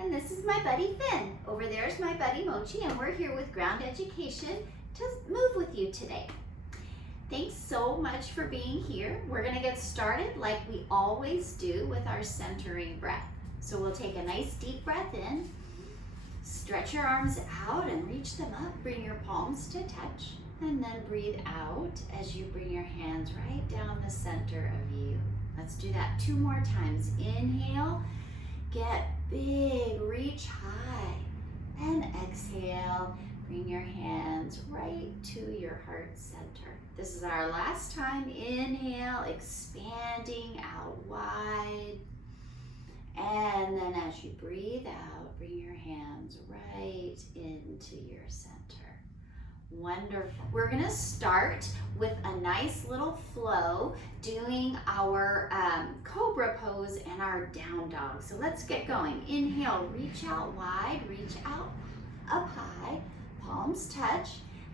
And this is my buddy Finn. Over there is my buddy Mochi, and we're here with Ground Education to move with you today. Thanks so much for being here. We're gonna get started like we always do with our centering breath. So we'll take a nice deep breath in, stretch your arms out and reach them up, bring your palms to touch, and then breathe out as you bring your hands right down the center of you. Let's do that 2 more times. Inhale, get big, reach high, and exhale, bring your hands right to your heart center. This is our last time. Inhale, expanding out wide. And then as you breathe out, bring your hands right into your center. Wonderful. We're gonna start with a nice little flow doing our cobra pose and our down dog. So let's get going. Inhale, reach out wide, reach out up high, palms touch,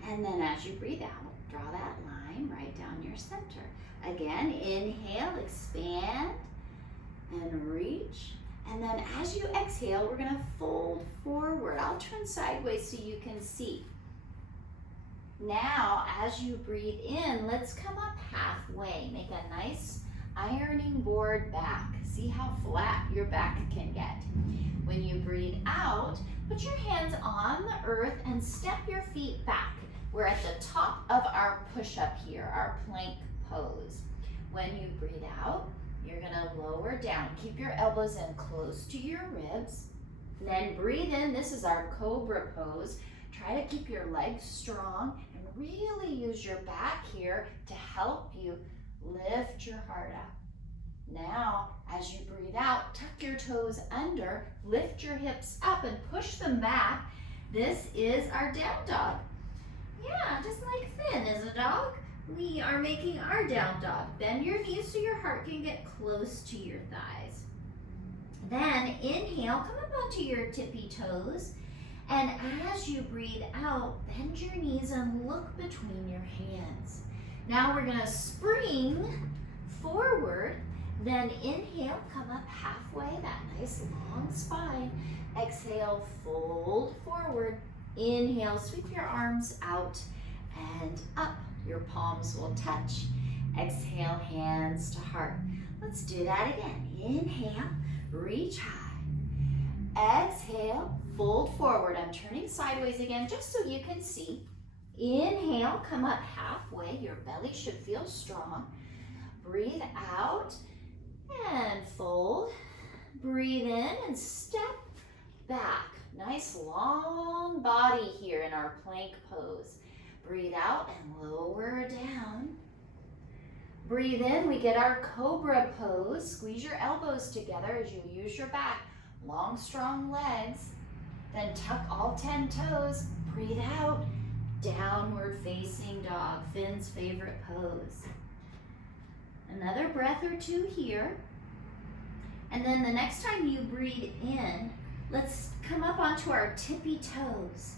and then as you breathe out, draw that line right down your center. Again, inhale, expand and reach. And then as you exhale, we're gonna fold forward. I'll turn sideways so you can see. Now, as you breathe in, let's come up halfway. Make a nice ironing board back. See how flat your back can get. When you breathe out, put your hands on the earth and step your feet back. We're at the top of our push-up here, our plank pose. When you breathe out, you're gonna lower down. Keep your elbows in close to your ribs. And then breathe in. This is our cobra pose. Try to keep your legs strong and really use your back here to help you lift your heart up. Now, as you breathe out, tuck your toes under, lift your hips up and push them back. This is our down dog. Yeah, just like Finn is a dog, we are making our down dog. Bend your knees so your heart can get close to your thighs. Then inhale, come up onto your tippy toes. And as you breathe out, bend your knees and look between your hands. Now we're gonna spring forward, then inhale, come up halfway, that nice long spine. Exhale, fold forward. Inhale, sweep your arms out and up. Your palms will touch. Exhale, hands to heart. Let's do that again. Inhale, reach high. Exhale, fold forward. I'm turning sideways again just so you can see. Inhale, come up halfway. Your belly should feel strong. Breathe out and fold. Breathe in and step back. Nice long body here in our plank pose. Breathe out and lower down. Breathe in, we get our cobra pose. Squeeze your elbows together as you use your back. Long, strong legs. Then tuck all 10 toes. Breathe out. Downward facing dog, Finn's favorite pose. Another breath or 2 here. And then the next time you breathe in, let's come up onto our tippy toes.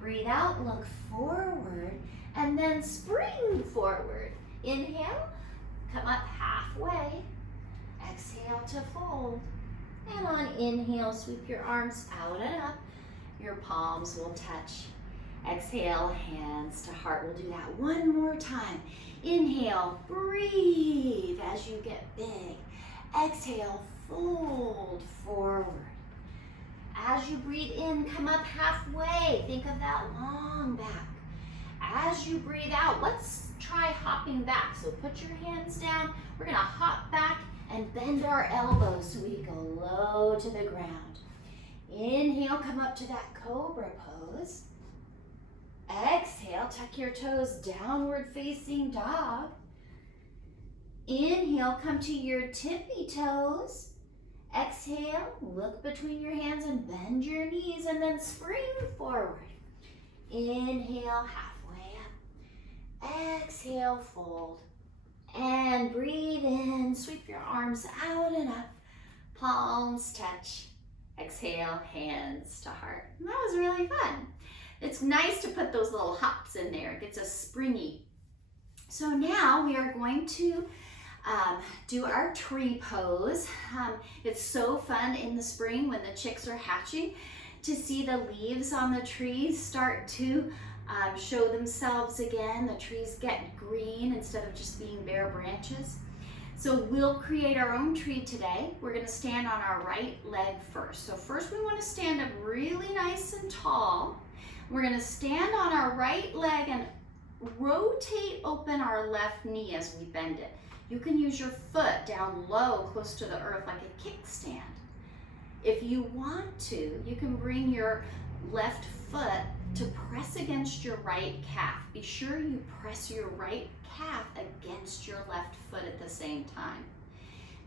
Breathe out, look forward, and then spring forward. Inhale, come up halfway. Exhale to fold. And on inhale, sweep your arms out and up. Your palms will touch. Exhale, hands to heart. We'll do that 1 more time. Inhale, breathe as you get big. Exhale, fold forward. As you breathe in, come up halfway. Think of that long back. As you breathe out, let's try hopping back. So put your hands down. We're gonna hop back and bend our elbows so we go low to the ground. Inhale, come up to that cobra pose. Exhale, tuck your toes, downward facing dog. Inhale, come to your tippy toes. Exhale, look between your hands and bend your knees and then spring forward. Inhale, halfway up. Exhale, fold. And breathe in, sweep your arms out and up. Palms touch. Exhale, hands to heart. And that was really fun. It's nice to put those little hops in there. It gets us springy. So now we are going to do our tree pose. It's so fun in the spring when the chicks are hatching to see the leaves on the trees start to show themselves again. The trees get green instead of just being bare branches. So we'll create our own tree today. We're gonna stand on our right leg first. So first we wanna stand up really nice and tall. We're gonna stand on our right leg and rotate open our left knee as we bend it. You can use your foot down low, close to the earth, like a kickstand. If you want to, you can bring your left foot to press against your right calf. Be sure you press your right calf against your left foot at the same time.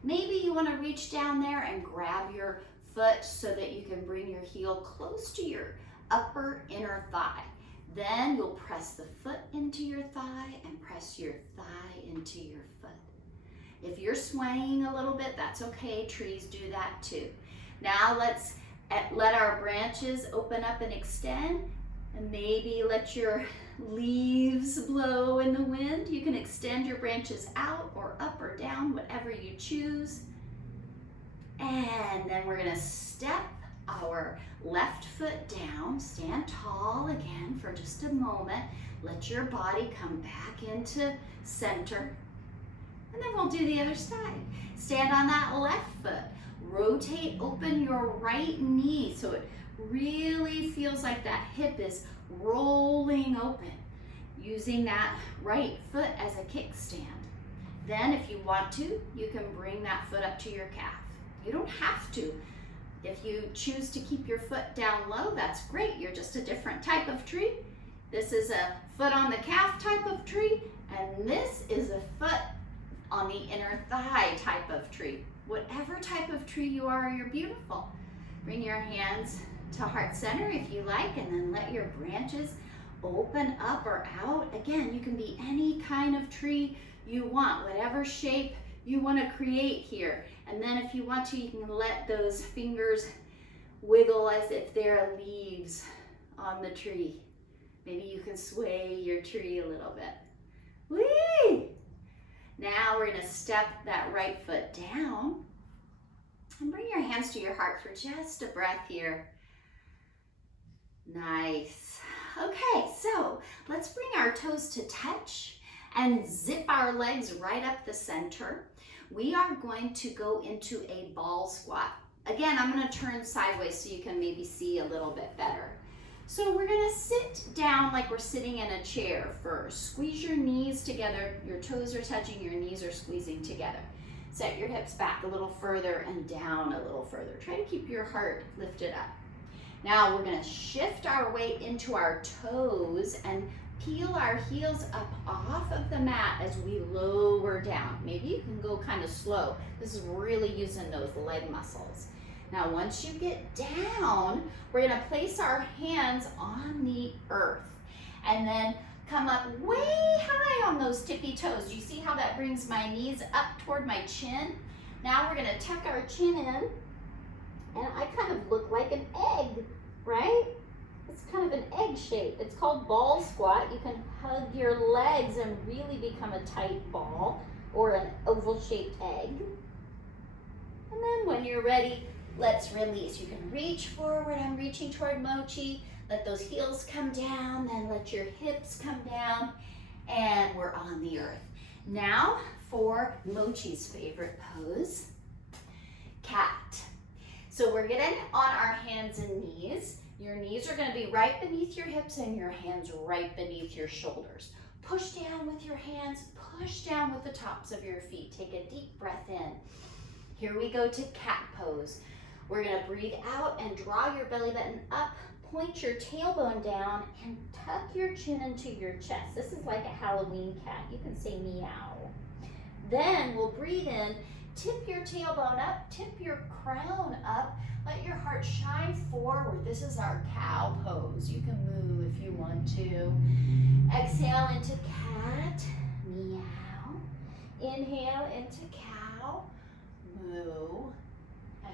Maybe you want to reach down there and grab your foot so that you can bring your heel close to your upper inner thigh. Then you'll press the foot into your thigh and press your thigh into your foot. If you're swaying a little bit, that's okay. Trees do that too. Now let's let our branches open up and extend, and maybe let your leaves blow in the wind. You can extend your branches out or up or down, whatever you choose. And then we're gonna step our left foot down, stand tall again for just a moment. Let your body come back into center. And then we'll do the other side. Stand on that left foot. Rotate open your right knee so it really feels like that hip is rolling open, using that right foot as a kickstand. Then if you want to, you can bring that foot up to your calf. You don't have to. If you choose to keep your foot down low, that's great. You're just a different type of tree. This is a foot on the calf type of tree, and this is a foot on the inner thigh type of tree. Whatever type of tree you are, you're beautiful. Bring your hands to heart center if you like, and then let your branches open up or out. Again, you can be any kind of tree you want, whatever shape you want to create here. And then if you want to, you can let those fingers wiggle as if they're leaves on the tree. Maybe you can sway your tree a little bit. Whee! Now we're gonna step that right foot down and bring your hands to your heart for just a breath here. Nice. Okay, so let's bring our toes to touch and zip our legs right up the center. We are going to go into a ball squat. Again, I'm gonna turn sideways so you can maybe see a little bit better. So we're gonna sit down like we're sitting in a chair first. Squeeze your knees together. Your toes are touching, your knees are squeezing together. Set your hips back a little further and down a little further. Try to keep your heart lifted up. Now we're gonna shift our weight into our toes and peel our heels up off of the mat as we lower down. Maybe you can go kind of slow. This is really using those leg muscles. Now, once you get down, we're gonna place our hands on the earth and then come up way high on those tippy toes. Do you see how that brings my knees up toward my chin? Now we're gonna tuck our chin in, and I kind of look like an egg, right? It's kind of an egg shape. It's called ball squat. You can hug your legs and really become a tight ball or an oval shaped egg. And then when you're ready, let's release. You can reach forward. I'm reaching toward Mochi. Let those heels come down, then let your hips come down, and we're on the earth. Now for Mochi's favorite pose, cat. So we're getting on our hands and knees. Your knees are gonna be right beneath your hips and your hands right beneath your shoulders. Push down with your hands, push down with the tops of your feet. Take a deep breath in. Here we go to cat pose. We're gonna breathe out and draw your belly button up, point your tailbone down, and tuck your chin into your chest. This is like a Halloween cat. You can say meow. Then we'll breathe in, tip your tailbone up, tip your crown up, let your heart shine forward. This is our cow pose. You can move if you want to. Exhale into cat, meow. Inhale into cow, moo.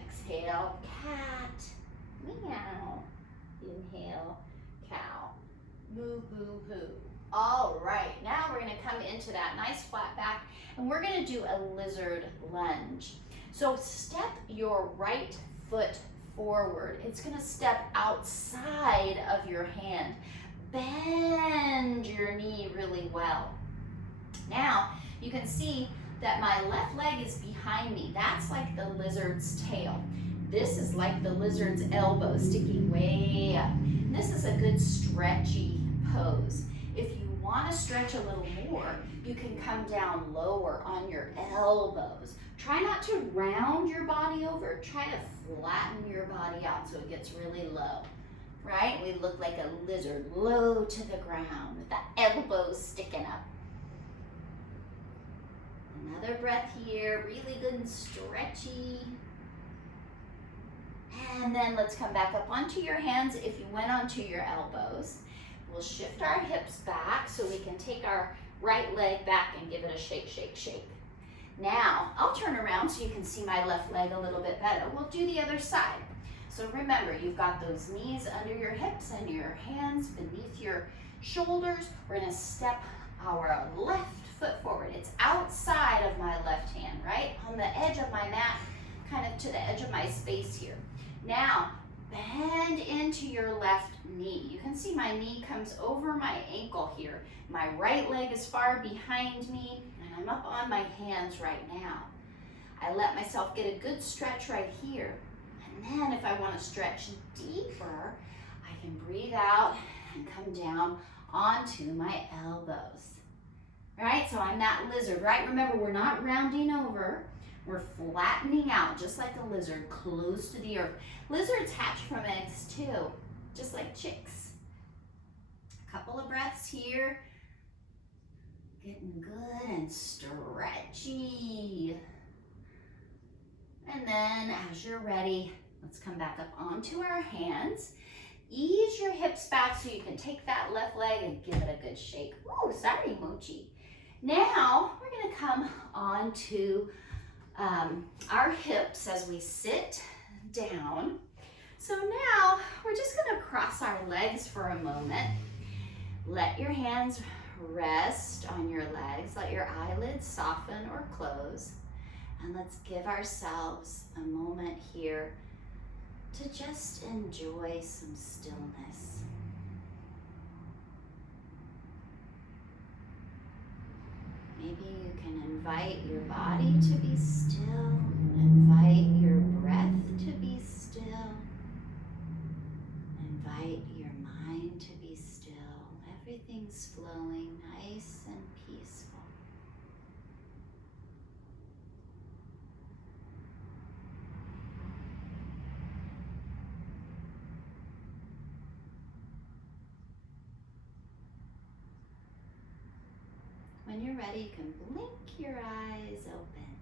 Exhale, cat, meow. Inhale, cow, moo, hoo, hoo. All right, now we're gonna come into that nice flat back and we're gonna do a lizard lunge. So step your right foot forward. It's gonna step outside of your hand. Bend your knee really well. Now, you can see that my left leg is behind me. That's like the lizard's tail. This is like the lizard's elbow sticking way up. And this is a good stretchy pose. If you want to stretch a little more, you can come down lower on your elbows. Try not to round your body over. Try to flatten your body out so it gets really low. Right? We look like a lizard, low to the ground with the elbows sticking up. Another breath here, really good and stretchy. And then let's come back up onto your hands. If you went onto your elbows, we'll shift our hips back so we can take our right leg back and give it a shake, shake, shake. Now, I'll turn around so you can see my left leg a little bit better. We'll do the other side. So remember, you've got those knees under your hips and your hands beneath your shoulders. We're gonna step our left foot forward. It's outside of my left hand, right? On the edge of my mat, kind of to the edge of my space here. Now, bend into your left knee. You can see my knee comes over my ankle here. My right leg is far behind me, and I'm up on my hands right now. I let myself get a good stretch right here. And then if I want to stretch deeper, I can breathe out and come down onto my elbows. Right, so I'm that lizard, right? Remember, we're not rounding over. We're flattening out, just like a lizard, close to the earth. Lizards hatch from eggs too, just like chicks. A couple of breaths here. Getting good and stretchy. And then as you're ready, let's come back up onto our hands. Ease your hips back so you can take that left leg and give it a good shake. Ooh, sorry, Mochi. Now, we're gonna come onto our hips as we sit down. So now, we're just gonna cross our legs for a moment. Let your hands rest on your legs. Let your eyelids soften or close. And let's give ourselves a moment here to just enjoy some stillness. Maybe you can invite your body to be still, invite your breath to be still, invite your mind to be still. Everything's flowing nice and peaceful. When you're ready, you can blink your eyes open.